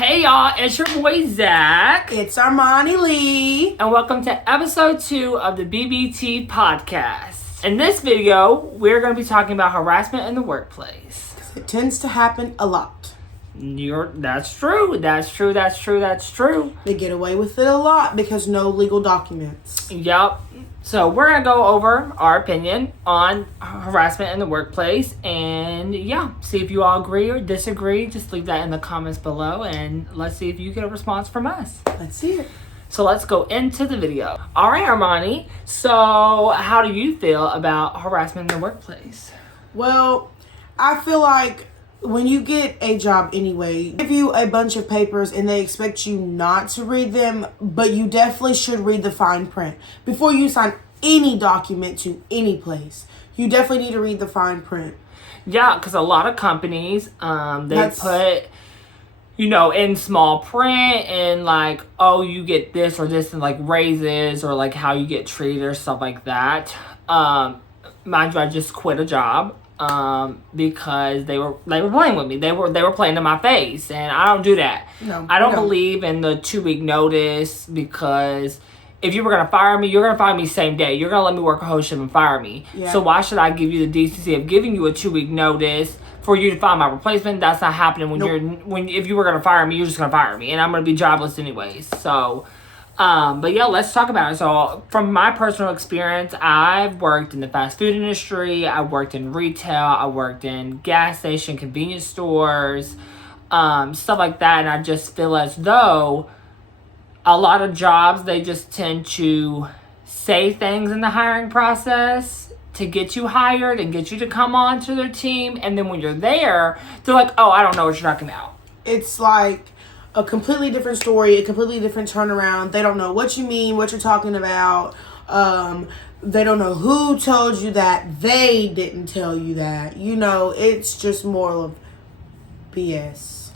Hey y'all, it's your boy Zach. It's Armani Lee. And welcome to episode 2 of the BBT podcast. In this video, we're going to be talking about harassment in the workplace. It tends to happen a lot. That's true. They get away with it a lot because no legal documents. Yup. So we're going to go over our opinion on harassment in the workplace and see if you all agree or disagree. Just leave that in the comments below and let's see if you get a response from us. Let's see it. So let's go into the video. All right, Armani. So how do you feel about harassment in the workplace? Well, I feel like when you get a job anyway, they give you a bunch of papers and they expect you not to read them, but you definitely should read the fine print. Before you sign any document to any place, you definitely need to read the fine print. Yeah, because a lot of companies, they put, in small print and like, oh, you get this or this and like raises or like how you get treated or stuff like that. Mind you, I just quit a job. Because they were playing with me. They were playing in my face, and I don't do that. No, I don't believe in the 2-week notice because if you were gonna fire me, you're gonna fire me same day. You're gonna let me work a whole shift and fire me. Yeah. So why should I give you the decency of giving you a 2-week notice for you to find my replacement? That's not happening if you were gonna fire me, you're just gonna fire me, and I'm gonna be jobless anyways. So. But yeah, let's talk about it. So from my personal experience, I've worked in the fast food industry. I worked in retail. I worked in gas station, convenience stores, stuff like that. And I just feel as though a lot of jobs, they just tend to say things in the hiring process to get you hired and get you to come on to their team. And then when you're there, they're like, oh, I don't know what you're talking about. It's like a completely different story, a completely different turnaround. They don't know what you mean, what you're talking about. They don't know who told you that. They didn't tell you that. It's just more of BS.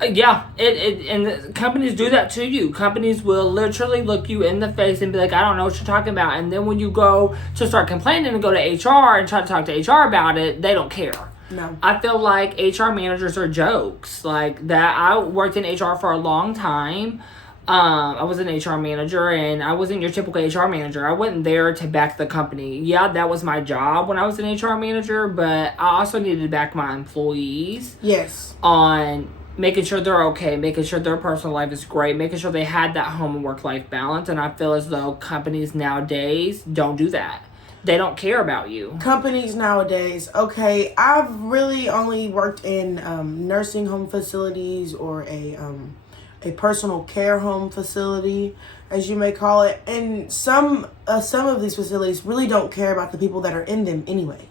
And companies do that to you. Companies will literally look you in the face and be like, I don't know what you're talking about. And then when you go to start complaining and go to HR and try to talk to HR about it, they don't care. No. I feel like HR managers are jokes. Like that, I worked in HR for a long time. I was an HR manager, and I wasn't your typical HR manager. I wasn't there to back the company. Yeah, that was my job when I was an HR manager, but I also needed to back my employees. Yes. On making sure they're okay, making sure their personal life is great, making sure they had that home and work-life balance. And I feel as though companies nowadays don't do that. They don't care about you. Companies nowadays, okay, I've really only worked in nursing home facilities or a personal care home facility, as you may call it. And some of these facilities really don't care about the people that are in them anyway.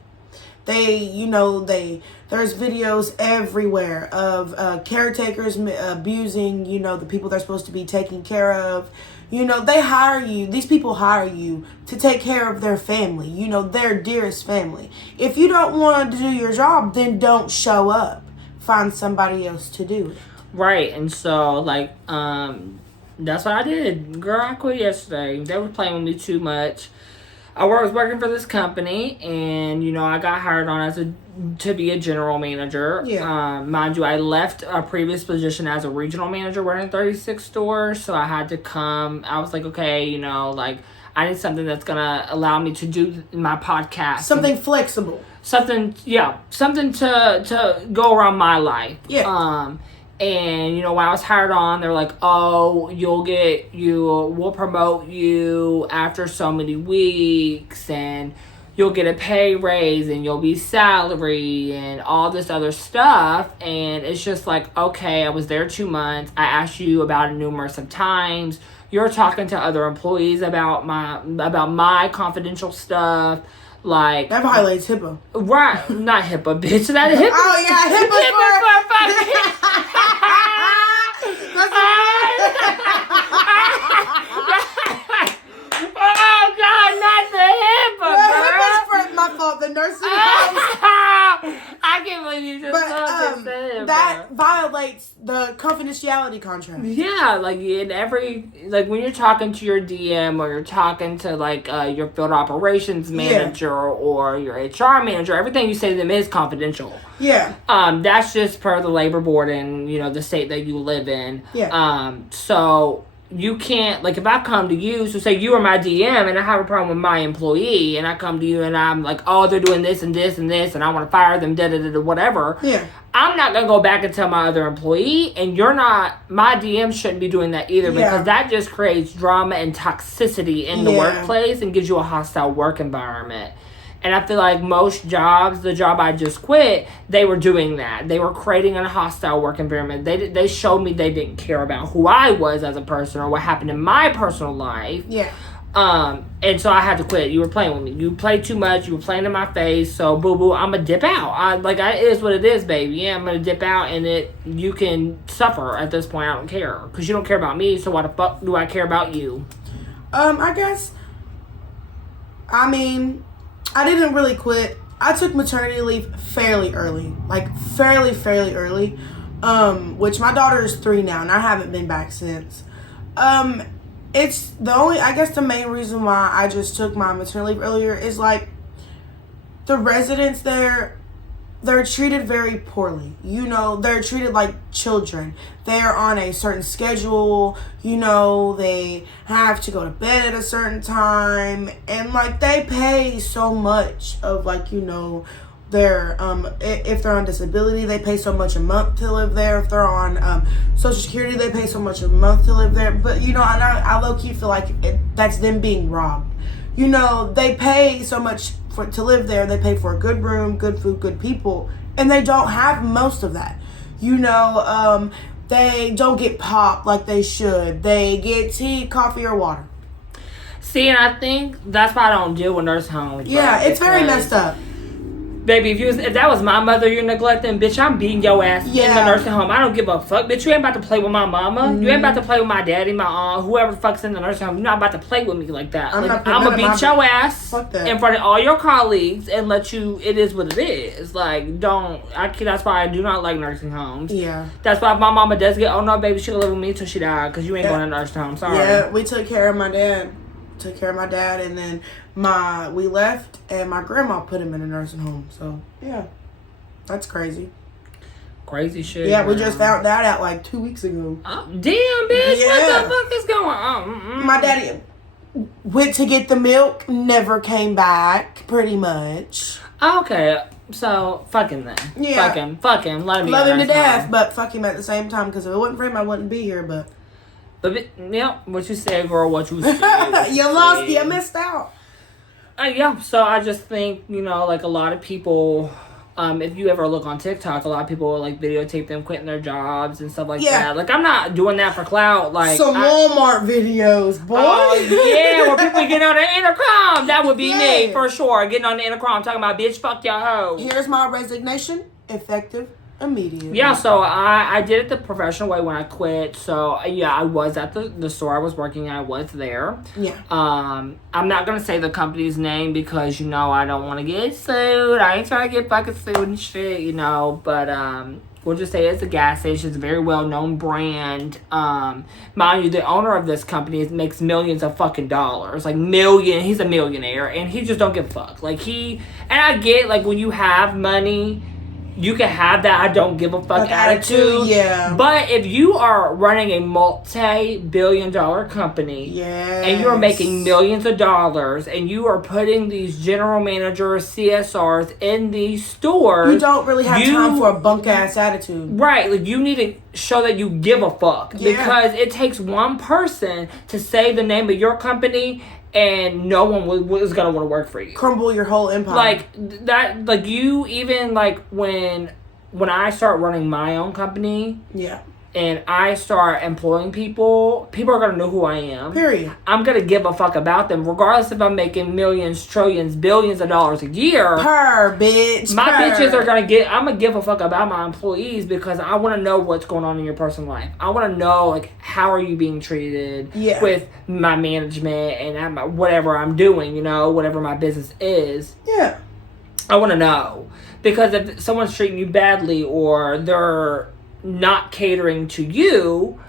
There's videos everywhere of caretakers abusing, the people they're supposed to be taking care of. They hire you. These people hire you to take care of their family, their dearest family. If you don't want to do your job, then don't show up. Find somebody else to do it. Right. And so, that's what I did. Girl, I quit yesterday. They were playing with me too much. I was working for this company, and, I got hired on to be a general manager. Yeah. Mind you, I left a previous position as a regional manager running 36 stores, so I had to come. I was like, okay, I need something that's going to allow me to do my podcast. Something flexible. Something to go around my life. Yeah. And, when I was hired on, they're like, oh, we'll promote you after so many weeks, and you'll get a pay raise, and you'll be salary, and all this other stuff. And it's just like, okay, I was there 2 months. I asked you about it numerous of times. You're talking to other employees about my confidential stuff. Like that violates HIPAA. Right. Not HIPAA, bitch. That HIPAA. Oh, yeah, HIPAA for Oh God, not the HIPAA, HIPAA's for my fault. The nursing homes. I can't believe you just said that violates the confidentiality contract. Yeah, like in every, like when you're talking to your DM or you're talking to like your field operations manager or your HR manager, everything you say to them is confidential. Yeah. That's just per the labor board in, the state that you live in. Yeah. So you can't, like, if I come to you, so say you are my DM and I have a problem with my employee and I come to you and I'm like, oh, they're doing this and this and this and I want to fire them, whatever. Yeah. I'm not going to go back and tell my other employee, and my DM shouldn't be doing that either, because that just creates drama and toxicity in the workplace and gives you a hostile work environment. And I feel like most jobs, the job I just quit, they were doing that. They were creating a hostile work environment. They showed me they didn't care about who I was as a person or what happened in my personal life. Yeah. And so I had to quit. You were playing with me. You played too much. You were playing in my face. So boo, I'm gonna dip out. It is what it is, baby. Yeah, I'm gonna dip out, and you can suffer at this point. I don't care, because you don't care about me. So why the fuck do I care about you? I guess. I mean, I didn't really quit. I took maternity leave fairly early, fairly early. Which my daughter is 3 now, and I haven't been back since. It's the main reason why I just took my maternity leave earlier is like the residents there, they're treated very poorly. They're treated like children. They're on a certain schedule. They have to go to bed at a certain time. And like they pay so much of their if they're on disability, they pay so much a month to live there. If they're on Social Security, they pay so much a month to live there. But I low-key feel like that's them being robbed. They pay so much to live there. They pay for a good room, good food, good people, and they don't have most of that. They don't get pop like they should. They get tea, coffee, or water. See, and I think that's why I don't deal with nursing homes. Yeah, it's very messed up. Baby, if that was my mother you're neglecting, bitch, I'm beating your ass in the nursing home. I don't give a fuck. Bitch, you ain't about to play with my mama. Mm-hmm. You ain't about to play with my daddy, my aunt, whoever the fuck's in the nursing home. You're not about to play with me like that. I'm going to beat your ass in front of all your colleagues and let you, it is what it is. That's why I do not like nursing homes. Yeah. That's why if my mama does get, oh no, baby, she'll live with me till she died, because you ain't going to nursing home. Sorry. Yeah, we took care of my dad. And then we left, and my grandma put him in a nursing home. So yeah, that's crazy. Crazy shit. Yeah, we just found that out like 2 weeks ago. Oh, damn, bitch! What the fuck is going on? Mm-mm. My daddy went to get the milk, never came back. Pretty much. Okay, so fuck him then. Yeah, fuck him. Let him. Love him to death, but fuck him at the same time. Because if it wasn't for him, I wouldn't be here. But what you said, girl, what you said. You missed out. So I just think, a lot of people, if you ever look on TikTok, a lot of people will, videotape them quitting their jobs and stuff like that. I'm not doing that for clout. Some Walmart videos, boy. Where people get on the intercom. That would be me, for sure. Getting on the intercom, talking about, bitch, fuck your hoe. Here's my resignation, effective immediately. Yeah, so I did it the professional way when I quit. So I was at the store I was working at. I was there. Yeah. I'm not gonna say the company's name because I don't want to get sued. I ain't trying to get fucking sued and shit. But we'll just say it's a gas station. It's a very well known brand. Mind you, the owner of this company makes millions of fucking dollars. He's a millionaire, and he just don't give a fuck. And I get when you have money, you can have that I don't give a fuck attitude. Yeah. But if you are running a multi-billion-dollar company and you're making millions of dollars and you are putting these general managers, CSRs in these stores, you don't really have time for a bunk-ass attitude. Right. You need to show that you give a fuck. Yeah. Because it takes one person to say the name of your company and no one was gonna want to work for you. Crumble your whole empire. You even when I start running my own company. Yeah. And I start employing people are going to know who I am. Period. I'm going to give a fuck about them, regardless if I'm making millions, trillions, billions of dollars a year. Bitch. Bitches are going to I'm going to give a fuck about my employees because I want to know what's going on in your personal life. I want to know, how are you being treated with my management and whatever I'm doing, whatever my business is. Yeah. I want to know. Because if someone's treating you badly or they're not catering to you,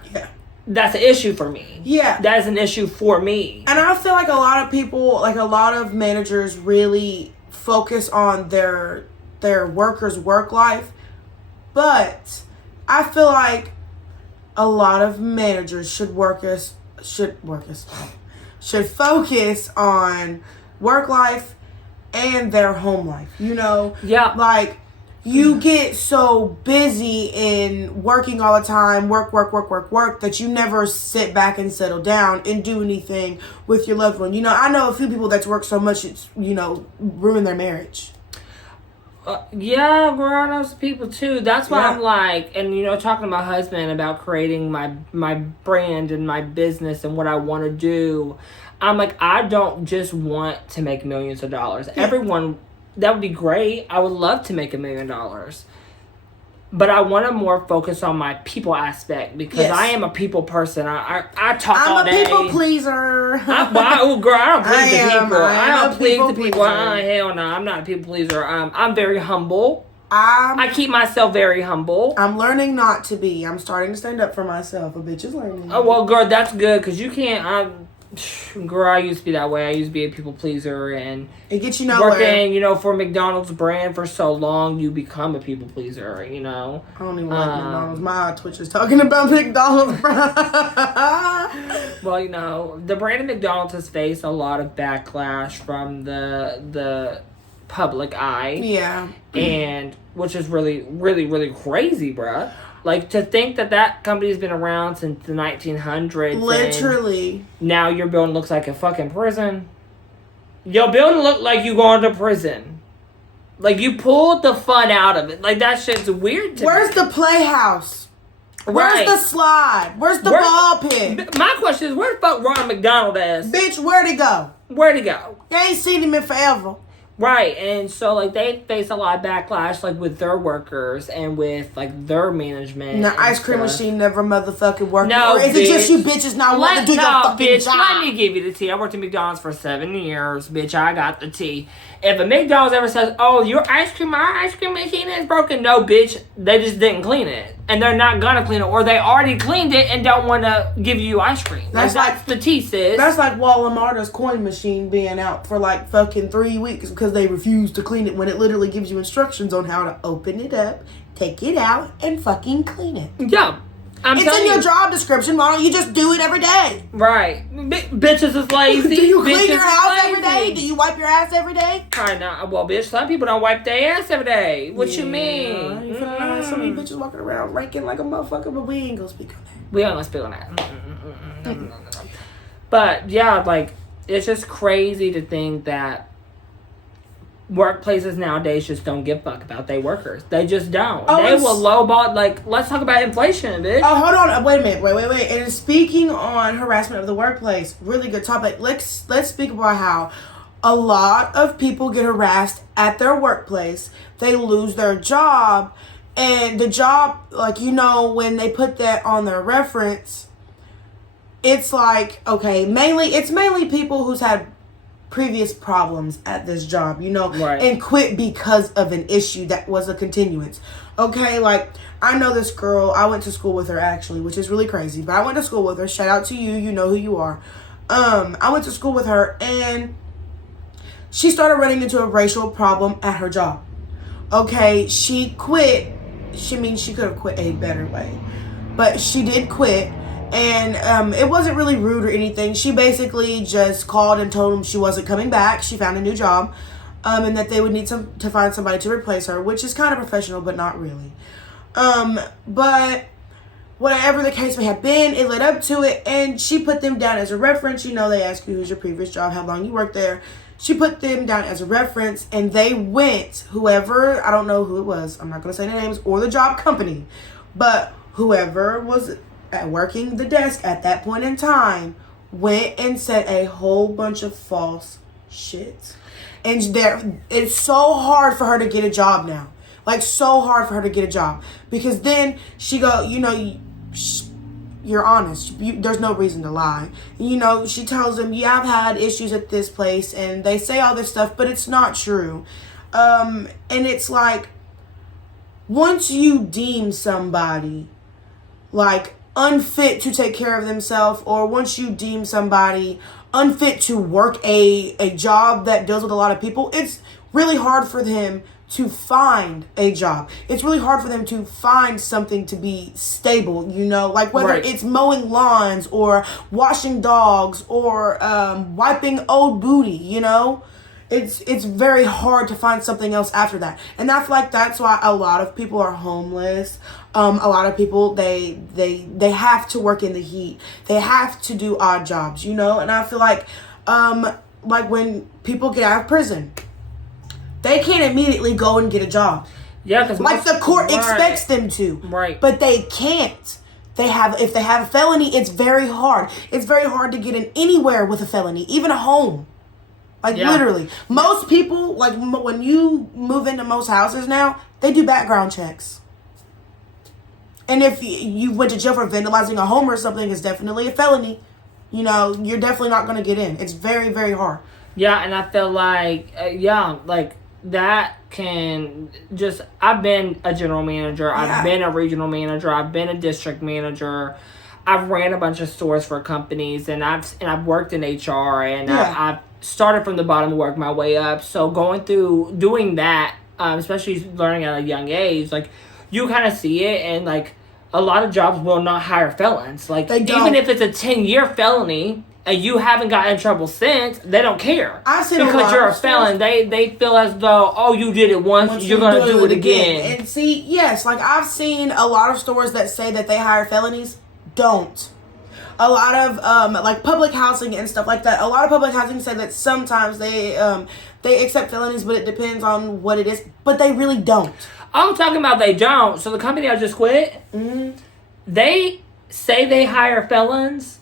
that's an issue for me. Yeah. That is an issue for me. And I feel like a lot of people, like a lot of managers really focus on their workers' work life. But I feel like a lot of managers should focus on work life and their home life. You know? Yeah. Like, you get so busy in working all the time, work, that you never sit back and settle down and do anything with your loved one. You know, I know a few people that's worked so much it's, you know, ruined their marriage. Yeah, girl, I know some people too. That's why I'm like, and you know, talking to my husband about creating my brand and my business and what I want to do. I'm like, I don't just want to make millions of dollars. Yeah. Everyone, that would be great. I would love to make $1 million. But I want to more focus on my people aspect because I am a people person. I talk all day. I'm a people pleaser. Girl, I don't please the people. I don't please the people. Hell no, I'm not a people pleaser. I'm very humble. I keep myself very humble. I'm learning not to be. I'm starting to stand up for myself. A bitch is learning. Oh, well, girl, that's good because you can't... Girl, I used to be that way. I used to be a people pleaser and it gets you nowhere. Working, you know, for McDonald's brand for so long, you become a people pleaser. You know. I don't even like McDonald's. My Twitch is talking about McDonald's. Well, you know, the brand of McDonald's has faced a lot of backlash from the public eye. Yeah. And which is really, really, really crazy, bruh. Like, to think that company's been around since the 1900s. Literally. Now your building looks like a fucking prison. Your building look like you going to prison. Like, you pulled the fun out of it. Like, that shit's weird to me. Where's the playhouse? Where's the slide? Where's the ball pit? My question is, where the fuck Ronald McDonald is? Bitch, where'd he go? Where'd he go? You ain't seen him in forever. Right, and so, like, they face a lot of backlash, like, with their workers and with, like, their management. And the ice cream machine never motherfucking working. No, or is it just you bitches not wanting to do your fucking job? Let me give you the tea. I worked at McDonald's for 7 years, bitch. I got the tea. If a McDonald's ever says, oh, our ice cream machine is broken, no, bitch, they just didn't clean it. And they're not gonna clean it, or they already cleaned it and don't want to give you ice cream. That's the tea, sis. That's like Walmart's coin machine being out for like fucking 3 weeks because they refuse to clean it when it literally gives you instructions on how to open it up, take it out, and fucking clean it. Yeah. It's in your job description. Why don't you just do it every day? Right. Bitches is lazy. Do you clean your house every day? Do you wipe your ass every day? Probably not. Well, bitch, some people don't wipe their ass every day. What you mean? You have so many bitches walking around ranking like a motherfucker, but we ain't gonna speak on that. We ain't gonna speak on that. No. But, yeah, like, it's just crazy to think that workplaces nowadays just don't give a fuck about their workers. They just don't. They will lowball. Like, let's talk about inflation, bitch. Oh, hold on. Wait a minute. Wait. And speaking on harassment of the workplace, really good topic. Let's speak about how a lot of people get harassed at their workplace. They lose their job, and the job, like, you know, when they put that on their reference, it's like, okay, it's mainly people who's had previous problems at this job, you know, right, and quit because of an issue that was a continuance. Okay, like, I know this girl, I went to school with her actually, which is really crazy, but I went to school with her. Shout out to you, you know who you are. I went to school with her, and she started running into a racial problem at her job. Okay, she quit. She could have quit a better way, but she did quit. And it wasn't really rude or anything. She basically just called and told them she wasn't coming back. She found a new job, and that they would need to find somebody to replace her, which is kind of professional, but not really. But whatever the case may have been, it led up to it, and she put them down as a reference. You know, they ask you who's your previous job, how long you worked there. She put them down as a reference, and they went, whoever, I don't know who it was, I'm not going to say their names or the job company, but whoever was working the desk at that point in time went and said a whole bunch of false shit. And it's so hard for her to get a job now. Like, so hard for her to get a job. Because then she go, you know, you're honest. There's no reason to lie. You know, she tells them, yeah, I've had issues at this place. And they say all this stuff, but it's not true. And it's like, once you deem somebody like unfit to take care of themselves, or once you deem somebody unfit to work a job that deals with a lot of people, it's really hard for them to find a job. It's really hard for them to find something to be stable, like whether it's mowing lawns or washing dogs or wiping old booty, It's very hard to find something else after that. And I feel like that's why a lot of people are homeless. A lot of people, they have to work in the heat. They have to do odd jobs, And I feel like when people get out of prison, they can't immediately go and get a job. Yeah, because like the court expects them to. Right. But they can't. If they have a felony, it's very hard. It's very hard to get in anywhere with a felony, even a home. Literally. Most people, when you move into most houses now, they do background checks. And if you went to jail for vandalizing a home or something, it's definitely a felony. You're definitely not going to get in. It's very, very hard. Yeah, and I feel like, that can just... I've been a general manager. Yeah. I've been a regional manager. I've been a district manager. I've ran a bunch of stores for companies, and I've worked in HR, and I've started from the bottom and worked my way up. So going through doing that, especially learning at a young age, you kind of see it, and a lot of jobs will not hire felons. Even if it's a 10-year felony and you haven't gotten in trouble since, they don't care. Because you're a felon, they feel as though, you did it once you're going to do it again. And see, yes, I've seen a lot of stores that say that they hire felonies. Don't. A lot of public housing and stuff like that. A lot of public housing say that sometimes they accept felonies, but it depends on what it is. But they really don't. I'm talking about they don't. So the company I just quit, they say they hire felons,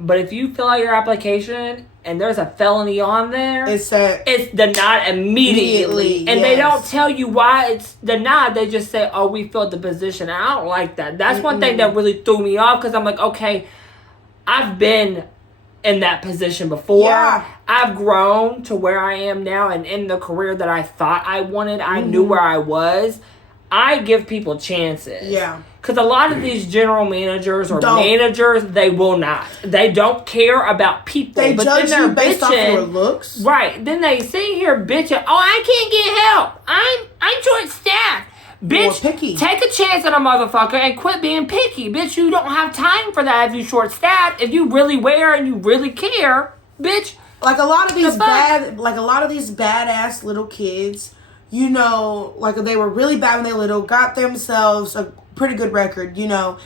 but if you fill out your application and there's a felony on there, it's denied immediately. And they don't tell you why it's denied. They just say, we filled the position. I don't like that. That's one thing that really threw me off, because I'm like, okay, I've been in that position before. Yeah. I've grown to where I am now, and in the career that I thought I wanted, I knew where I was. I give people chances. Yeah. Because a lot of these general managers or managers, they will not. They don't care about people. They judge you based off your looks. Right. Then they sit here bitching, I can't get help. I'm short-staffed. Bitch, take a chance on a motherfucker and quit being picky. Bitch, you don't have time for that if you're short-staffed. If you really wear and you really care, bitch. A lot of these badass little kids, they were really bad when they were little, got themselves a pretty good record, Now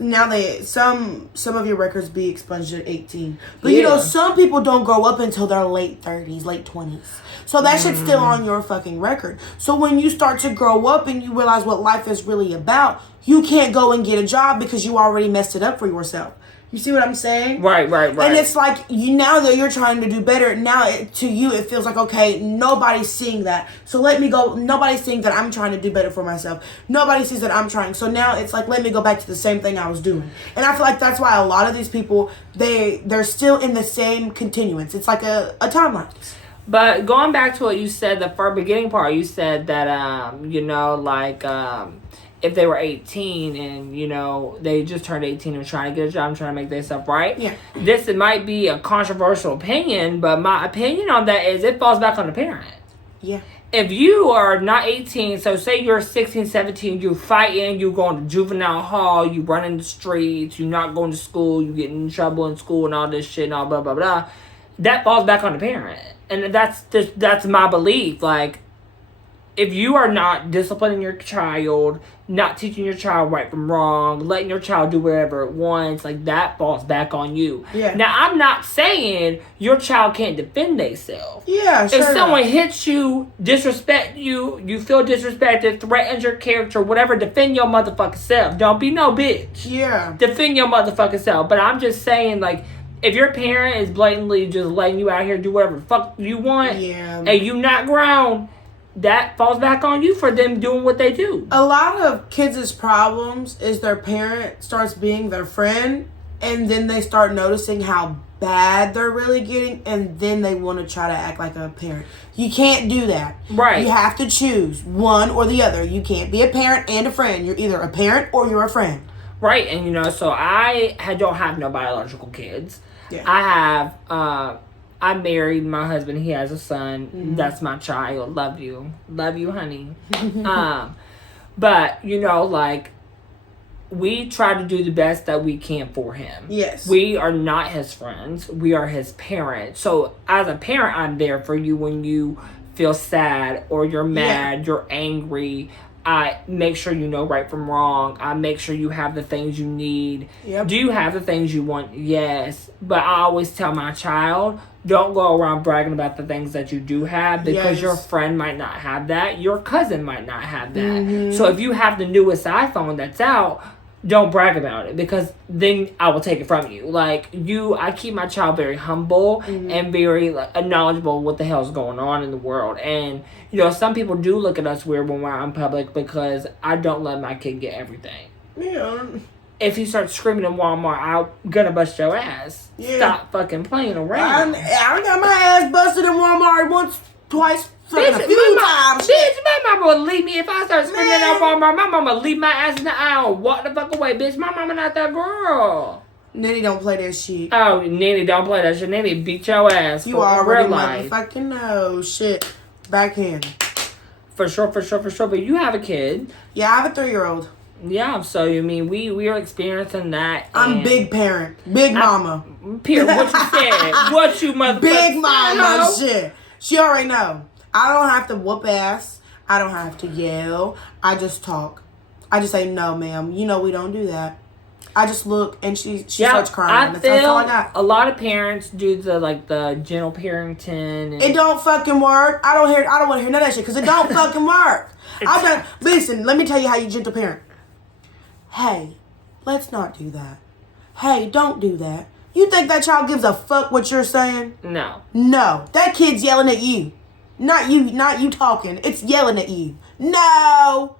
some of your records be expunged at 18. But some people don't grow up until their late 30s, late 20s. So that shit's still on your fucking record. So when you start to grow up and you realize what life is really about, you can't go and get a job because you already messed it up for yourself. You see what I'm saying? Right. And it's now that you're trying to do better, to you it feels like, okay, nobody's seeing that. So let me go. Nobody's seeing that I'm trying to do better for myself. Nobody sees that I'm trying. So now it's let me go back to the same thing I was doing. And I feel like that's why a lot of these people, they're still in the same continuance. It's like a timeline. But going back to what you said, the first beginning part, you said that, if they were 18 and, they just turned 18 and trying to get a job and trying to make themselves right. Yeah. It might be a controversial opinion, but my opinion on that is it falls back on the parent. Yeah. If you are not 18, so say you're 16, 17, you're fighting, you're going to juvenile hall, you running the streets, you're not going to school, you getting in trouble in school and all this shit and all blah, blah, blah, that falls back on the parent. And that's my belief. If you are not disciplining your child, not teaching your child right from wrong, letting your child do whatever it wants, that falls back on you. Yeah. Now, I'm not saying your child can't defend themselves. Yeah, sure. If someone hits you, disrespect you, you feel disrespected, threatens your character, whatever, defend your motherfucking self. Don't be no bitch. Yeah. Defend your motherfucking self. But I'm just saying, if your parent is blatantly just letting you out here do whatever the fuck you want, and you not grown, that falls back on you for them doing what they do. A lot of kids' problems is their parent starts being their friend and then they start noticing how bad they're really getting, and then they want to try to act like a parent. You can't do that. Right. You have to choose one or the other. You can't be a parent and a friend. You're either a parent or you're a friend. Right, and so I don't have no biological kids. Yeah. I have, I'm married, my husband, he has a son. Mm-hmm. That's my child. Love you, honey. But, like, we try to do the best that we can for him. Yes. We are not his friends. We are his parents. So, as a parent, I'm there for you when you feel sad or you're mad, you're angry. I make sure you know right from wrong. I make sure you have the things you need. Yep. Do you have the things you want? Yes. But I always tell my child, don't go around bragging about the things that you do have, because your friend might not have that. Your cousin might not have that. Mm-hmm. So if you have the newest iPhone that's out, don't brag about it, because then I will take it from you. Like, I keep my child very humble and very knowledgeable of what the hell's going on in the world. And, some people do look at us weird when we're out in public, because I don't let my kid get everything. Yeah. If you start screaming in Walmart, I'm gonna bust your ass. Yeah. Stop fucking playing around. I got my ass busted in Walmart twice. Bitch, a few times. Bitch, my mama would leave me if I start screaming at Walmart. My mama would leave my ass in the aisle and walk the fuck away, bitch. My mama not that girl. Nanny don't play that shit. Oh, Nanny don't play that shit. Nanny beat your ass. You already motherfucking know. Shit. Backhand. For sure. But you have a kid. Yeah, I have a 3-year-old. Yeah, so we are experiencing that. I'm big parent. Big mama. Period. What you said. What you motherfucker. Big mama shit. She already know. I don't have to whoop ass. I don't have to yell. I just talk. I just say, no, ma'am. We don't do that. I just look, and she starts crying. That's all I got. A lot of parents do the gentle parenting. And it don't fucking work. I don't want to hear none of that shit, because it don't fucking work. Listen, let me tell you how you gentle parent. Hey, let's not do that. Hey, don't do that. You think that child gives a fuck what you're saying? No. No. That kid's yelling at you. Not you talking. It's yelling at you. No.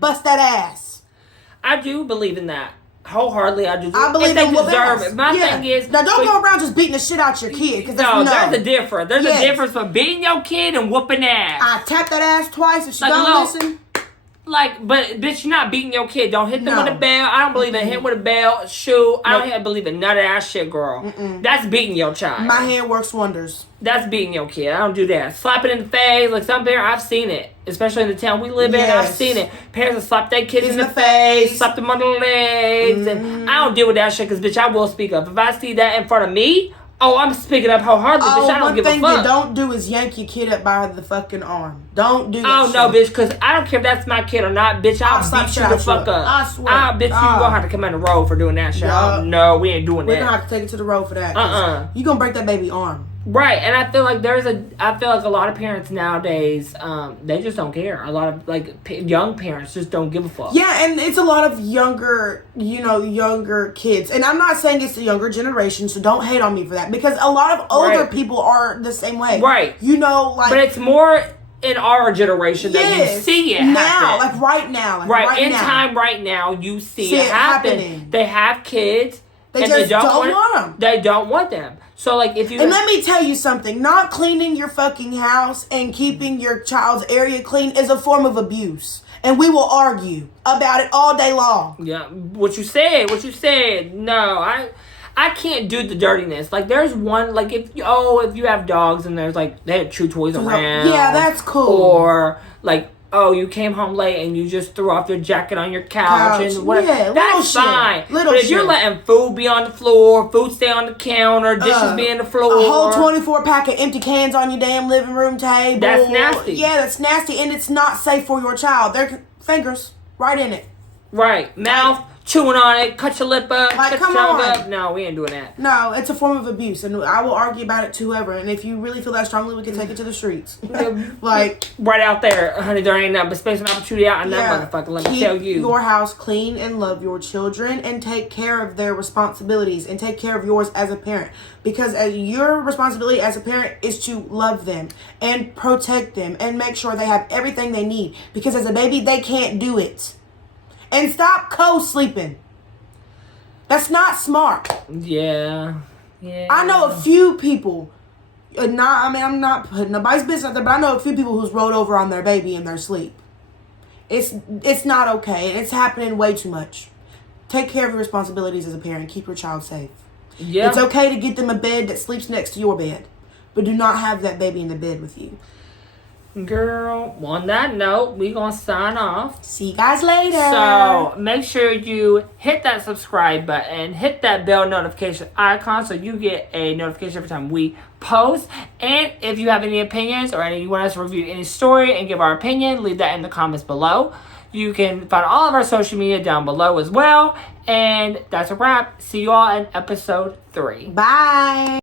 Bust that ass. I do believe in that. Wholeheartedly, I do. I believe in what deserve it. My thing is, now don't go around just beating the shit out your kid. There's a difference. There's a difference from beating your kid and whooping ass. I tap that ass twice if she don't listen. But bitch, you're not beating your kid. Don't hit them with a bell. I don't believe in hitting with a bell, shoe. I don't believe in none of that shit, girl. That's beating your child. My hand works wonders. That's beating your kid. I don't do that. Slap it in the face. Like some parents, I've seen it. Especially in the town we live in, I've seen it. Parents will slap their kids in the face, slap them on the legs. And I don't deal with that shit, because bitch, I will speak up. If I see that in front of me, I'm speaking up wholeheartedly, bitch. I don't give a fuck. One thing you don't do is yank your kid up by the fucking arm. Don't do that shit. No, bitch, because I don't care if that's my kid or not, bitch. I'll beat you the fuck up. I swear. Bitch, you gonna have to come in the road for doing that shit. No, we ain't doing that. We're gonna have to take it to the road for that. You gonna break that baby arm. Right, and I feel like a lot of parents nowadays, they just don't care. A lot of young parents just don't give a fuck. Yeah, and it's a lot of younger kids. And I'm not saying it's the younger generation, so don't hate on me for that, because a lot of older people are the same way. Right. But it's more in our generation that you see it happen. Now, right now. Right now, you see it happening. They have kids. They just don't want them. They don't want them. So, if you... And let me tell you something. Not cleaning your fucking house and keeping your child's area clean is a form of abuse. And we will argue about it all day long. Yeah. What you said. No, I can't do the dirtiness. There's one... if you have dogs and there's, they have chew toys around. Yeah, that's cool. Or, you came home late and you just threw off your jacket on your couch. And whatever. Yeah, that's fine. But if you're letting food be on the floor, food stay on the counter, dishes be on the floor. A whole 24-pack of empty cans on your damn living room table. That's nasty. Yeah, that's nasty, and it's not safe for your child. Their fingers right in it. Right. Mouth. Chewing on it, cut your lip up, cut your tongue up. No, we ain't doing that. No, it's a form of abuse, and I will argue about it to whoever. And if you really feel that strongly, we can take it to the streets. Right out there, honey. There ain't nothing but space and opportunity out in that motherfucker. Let me tell you. Keep your house clean and love your children, and take care of their responsibilities, and take care of yours as a parent. Because your responsibility as a parent is to love them and protect them and make sure they have everything they need. Because as a baby, they can't do it. And stop co-sleeping. That's not smart. Yeah. I know a few people. I'm not putting nobody's business out there, but I know a few people who's rolled over on their baby in their sleep. It's not okay. It's happening way too much. Take care of your responsibilities as a parent. Keep your child safe. Yeah. It's okay to get them a bed that sleeps next to your bed, but do not have that baby in the bed with you. Girl, on that note, we gonna sign off. See you guys later. So make sure you hit that subscribe button, hit that bell notification icon so you get a notification every time we post. And if you have any opinions or you want us to review any story and give our opinion, leave that in the comments below. You can find all of our social media down below as well. And that's a wrap. See you all in episode 3. Bye.